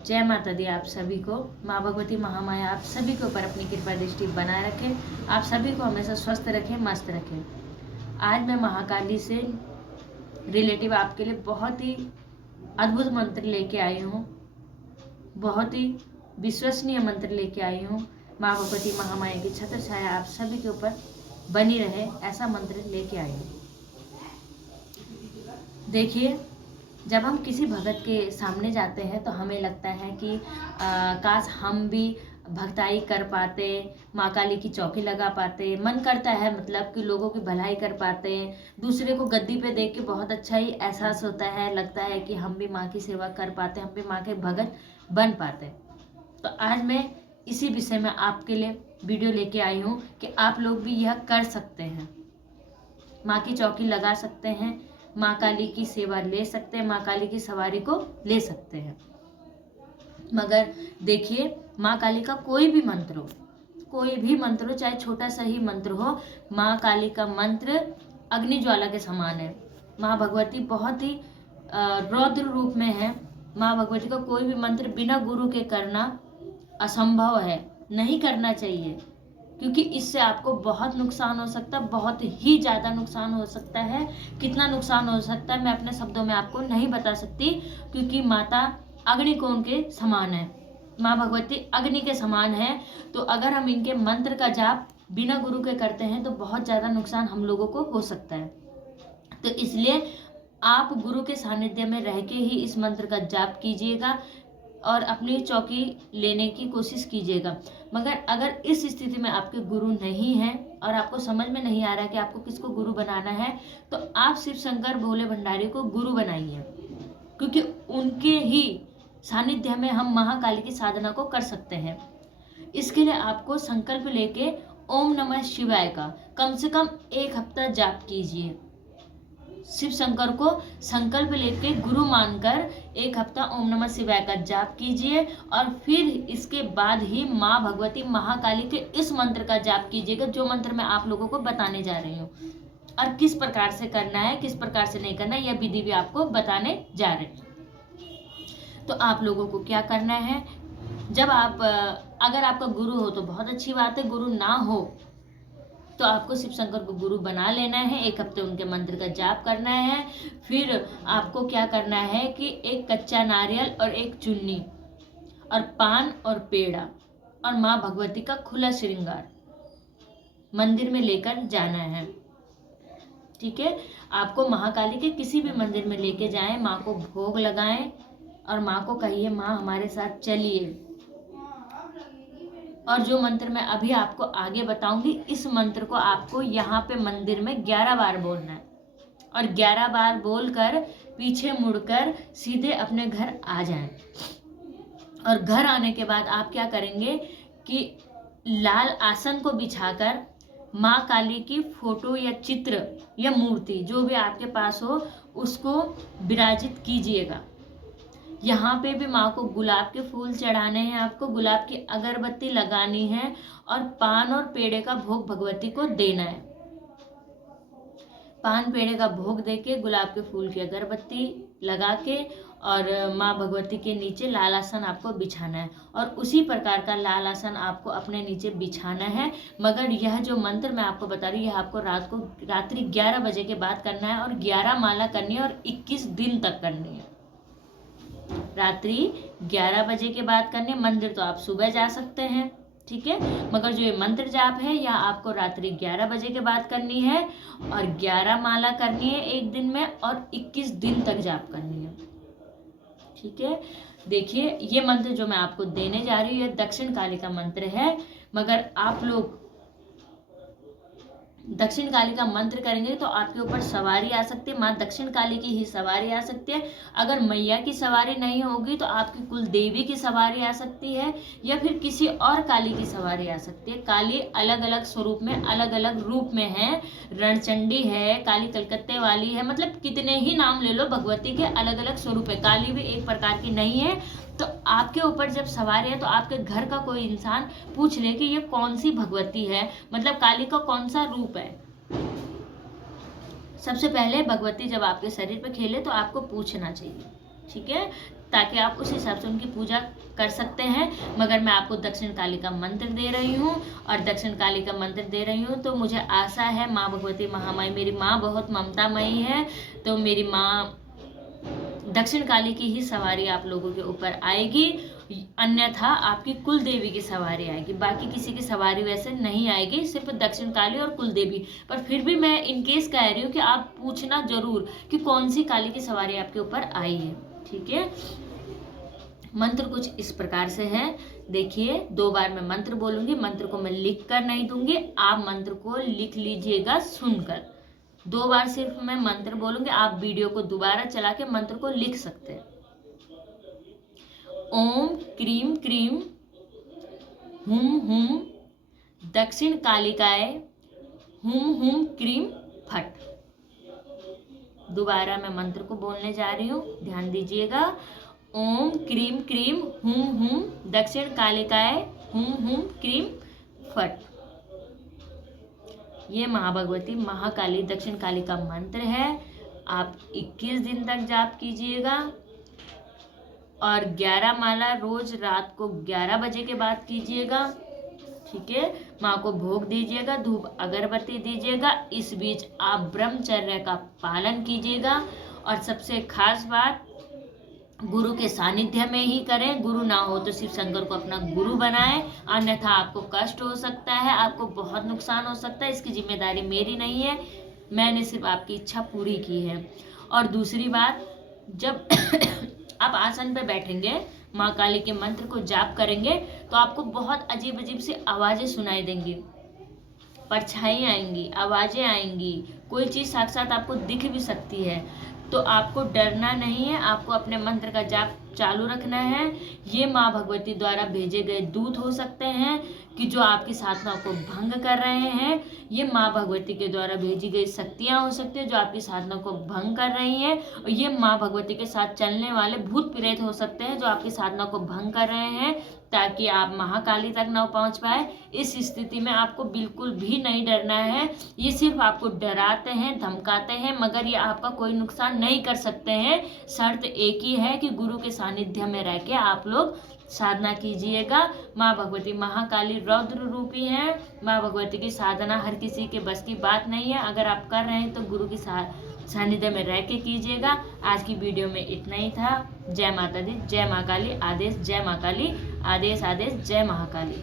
जय माता दी। आप सभी को माँ भगवती महामाया आप सभी के ऊपर अपनी कृपा दृष्टि बनाए रखें, आप सभी को हमेशा स्वस्थ रखें, मस्त रखें। आज मैं महाकाली से रिलेटिव आपके लिए बहुत ही अद्भुत मंत्र लेके आई हूँ, बहुत ही विश्वसनीय मंत्र लेके आई हूँ। माँ भगवती महामाया की छत्र छाया आप सभी के ऊपर बनी रहे, ऐसा मंत्र लेके आई हूँ। देखिए, जब हम किसी भगत के सामने जाते हैं तो हमें लगता है कि काश हम भी भक्ताई कर पाते, माँ काली की चौकी लगा पाते, मन करता है मतलब कि लोगों की भलाई कर पाते, दूसरे को गद्दी पे देख के बहुत अच्छा ही एहसास होता है, लगता है कि हम भी माँ की सेवा कर पाते, हम भी माँ के भगत बन पाते। तो आज मैं इसी विषय में आपके लिए वीडियो लेके आई हूँ कि आप लोग भी यह कर सकते हैं, माँ की चौकी लगा सकते हैं, माँ काली की सेवा ले सकते हैं, माँ काली की सवारी को ले सकते हैं। मगर देखिए, माँ काली का कोई भी मंत्र हो, कोई भी मंत्र हो, चाहे छोटा सा ही मंत्र हो, माँ काली का मंत्र अग्नि ज्वाला के समान है। माँ भगवती बहुत ही रौद्र रूप में है। माँ भगवती का कोई भी मंत्र बिना गुरु के करना असंभव है, नहीं करना चाहिए, क्योंकि इससे आपको बहुत नुकसान हो सकता है, बहुत ही ज़्यादा नुकसान हो सकता है। कितना नुकसान हो सकता है मैं अपने शब्दों में आपको नहीं बता सकती, क्योंकि माता अग्निकोण के समान है, माँ भगवती अग्नि के समान है। तो अगर हम इनके मंत्र का जाप बिना गुरु के करते हैं तो बहुत ज़्यादा नुकसान हम लोगों को हो सकता है। तो इसलिए आप गुरु के सानिध्य में रह के ही इस मंत्र का जाप कीजिएगा और अपनी चौकी लेने की कोशिश कीजिएगा। मगर अगर इस स्थिति में आपके गुरु नहीं है और आपको समझ में नहीं आ रहा है कि आपको किसको गुरु बनाना है, तो आप शिव शंकर भोले भंडारी को गुरु बनाइए, क्योंकि उनके ही सानिध्य में हम महाकाली की साधना को कर सकते हैं। इसके लिए आपको संकल्प लेके ओम नमः शिवाय का कम से कम 1 हफ्ता जाप कीजिए। शिव शंकर को संकल्प लेके गुरु मानकर 1 हफ्ता ओम नमः शिवाय का जाप कीजिए और फिर इसके बाद ही माँ भगवती महाकाली के इस मंत्र का जाप कीजिएगा, जो मंत्र मैं आप लोगों को बताने जा रही हूँ। और किस प्रकार से करना है, किस प्रकार से नहीं करना है, यह विधि भी आपको बताने जा रहे हैं। तो आप लोगों को क्या करना है, जब आप अगर आपका गुरु हो तो बहुत अच्छी बात है, गुरु ना हो तो आपको शिव शंकर को गुरु बना लेना है, 1 हफ्ते उनके मंत्र का जाप करना है। फिर आपको क्या करना है कि एक कच्चा नारियल और एक चुन्नी और पान और पेड़ा और माँ भगवती का खुला श्रृंगार मंदिर में लेकर जाना है। ठीक है, आपको महाकाली के किसी भी मंदिर में लेके जाएं, माँ को भोग लगाएं और माँ को कहिए माँ हमारे साथ चलिए। और जो मंत्र मैं अभी आपको आगे बताऊंगी, इस मंत्र को आपको यहाँ पे मंदिर में 11 बार बोलना है और 11 बार बोलकर पीछे मुड़कर सीधे अपने घर आ जाएं। और घर आने के बाद आप क्या करेंगे कि लाल आसन को बिछाकर माँ काली की फोटो या चित्र या मूर्ति जो भी आपके पास हो उसको विराजित कीजिएगा। यहाँ पे भी माँ को गुलाब के फूल चढ़ाने हैं, आपको गुलाब की अगरबत्ती लगानी है और पान और पेड़े का भोग भगवती को देना है। पान पेड़े का भोग देके गुलाब के फूल की अगरबत्ती लगा के और माँ भगवती के नीचे लाल आसन आपको बिछाना है और उसी प्रकार का लाल आसन आपको अपने नीचे बिछाना है। मगर यह जो मंत्र मैं आपको बता रही हूँ, यह आपको रात्रि 11 बजे के बाद करना है और 11 माला करनी है और 21 दिन तक करनी है। रात्रि 11 बजे के बाद करने, मंदिर तो आप सुबह जा सकते हैं, ठीक है, मगर जो ये मंत्र जाप है यह आपको रात्रि 11 बजे के बाद करनी है और 11 माला करनी है एक दिन में और 21 दिन तक जाप करनी है। ठीक है, देखिए ये मंत्र जो मैं आपको देने जा रही हूँ यह दक्षिण काली का मंत्र है, मगर आप लोग दक्षिण काली का मंत्र करेंगे तो आपके ऊपर सवारी आ सकती है, माँ दक्षिण काली की ही सवारी आ सकती है। अगर मैया की सवारी नहीं होगी तो आपकी कुल देवी की सवारी आ सकती है या फिर किसी और काली की सवारी आ सकती है। काली अलग अलग स्वरूप में, अलग अलग रूप में है, रणचंडी है, काली कलकत्ते वाली है, मतलब कितने ही नाम ले लो, भगवती के अलग अलग स्वरूप है, काली भी एक प्रकार की नहीं है। तो आपके ऊपर जब सवार है तो आपके घर का कोई इंसान पूछ ले कि ये कौन सी भगवती है, मतलब काली का कौन सा रूप है। सबसे पहले भगवती जब आपके शरीर पे खेले तो आपको पूछना चाहिए, ठीक है, ताकि आप उस हिसाब से उनकी पूजा कर सकते हैं। मगर मैं आपको दक्षिण काली का मंत्र दे रही हूँ, और दक्षिण काली का मंत्र दे रही हूँ तो मुझे आशा है माँ भगवती महामाई, मेरी माँ बहुत ममतामयी है, तो मेरी माँ दक्षिण काली की ही सवारी आप लोगों के ऊपर आएगी, अन्यथा आपकी कुल देवी की सवारी आएगी, बाकी किसी की सवारी वैसे नहीं आएगी, सिर्फ दक्षिण काली और कुल देवी। पर फिर भी मैं इनकेस कह रही हूँ कि आप पूछना जरूर कि कौन सी काली की सवारी आपके ऊपर आई है, ठीक है। मंत्र कुछ इस प्रकार से है, देखिए 2 बार मैं मंत्र बोलूंगी, मंत्र को मैं लिख कर नहीं दूंगी, आप मंत्र को लिख लीजिएगा सुनकर। 2 बार सिर्फ मैं मंत्र बोलूंगी, आप वीडियो को दोबारा चला के मंत्र को लिख सकते हैं। ओम क्रीम क्रीम हुम हुम दक्षिण कालिकाय हुम हुम क्रीम फट। दोबारा मैं मंत्र को बोलने जा रही हूँ, ध्यान दीजिएगा। ओम क्रीम क्रीम हुम हुम दक्षिण कालिकाय हुम हुम क्रीम फट। ये महाभगवती महाकाली दक्षिण काली का मंत्र है। आप 21 दिन तक जाप कीजिएगा, और 11 माला रोज रात को 11 बजे के बाद कीजिएगा, ठीक है। माँ को भोग दीजिएगा, धूप अगरबत्ती दीजिएगा। इस बीच आप ब्रह्मचर्य का पालन कीजिएगा, और सबसे खास बात, गुरु के सानिध्य में ही करें। गुरु ना हो तो शिव शंकर को अपना गुरु बनाएं, अन्यथा आपको कष्ट हो सकता है, आपको बहुत नुकसान हो सकता है। इसकी जिम्मेदारी मेरी नहीं है, मैंने सिर्फ आपकी इच्छा पूरी की है। और दूसरी बात, जब आप आसन पे बैठेंगे, माँ काली के मंत्र को जाप करेंगे, तो आपको बहुत अजीब अजीब सी आवाजें सुनाई देंगी, परछाई आएंगी, आवाजें आएंगी, कोई चीज साक्षात आपको दिख भी सकती है। तो आपको डरना नहीं है, आपको अपने मंत्र का जाप चालू रखना है। ये माँ भगवती द्वारा भेजे गए दूत हो सकते हैं कि जो आपकी साधना को भंग कर रहे हैं। ये माँ भगवती के द्वारा भेजी गई शक्तियाँ हो सकती है जो आपकी साधना को भंग कर रही हैं, और ये माँ भगवती के साथ चलने वाले भूत प्रेत हो सकते हैं जो आपकी साधना को भंग कर रहे हैं, ताकि आप महाकाली तक न पहुंच पाए। इस स्थिति में आपको बिल्कुल भी नहीं डरना है। ये सिर्फ आपको डराते हैं, धमकाते हैं, मगर ये आपका कोई नुकसान नहीं कर सकते हैं। शर्त एक ही है कि गुरु के सानिध्य में रह के आप लोग साधना कीजिएगा। माँ भगवती महाकाली रौद्र रूपी है। माँ भगवती की साधना हर किसी के बस की बात नहीं है। अगर आप कर रहे हैं तो गुरु की सानिध्य में रह के कीजिएगा। आज की वीडियो में इतना ही था। जय माता दी, जय महाकाली, आदेश जय महाकाली, आदेश आदेश जय महाकाली।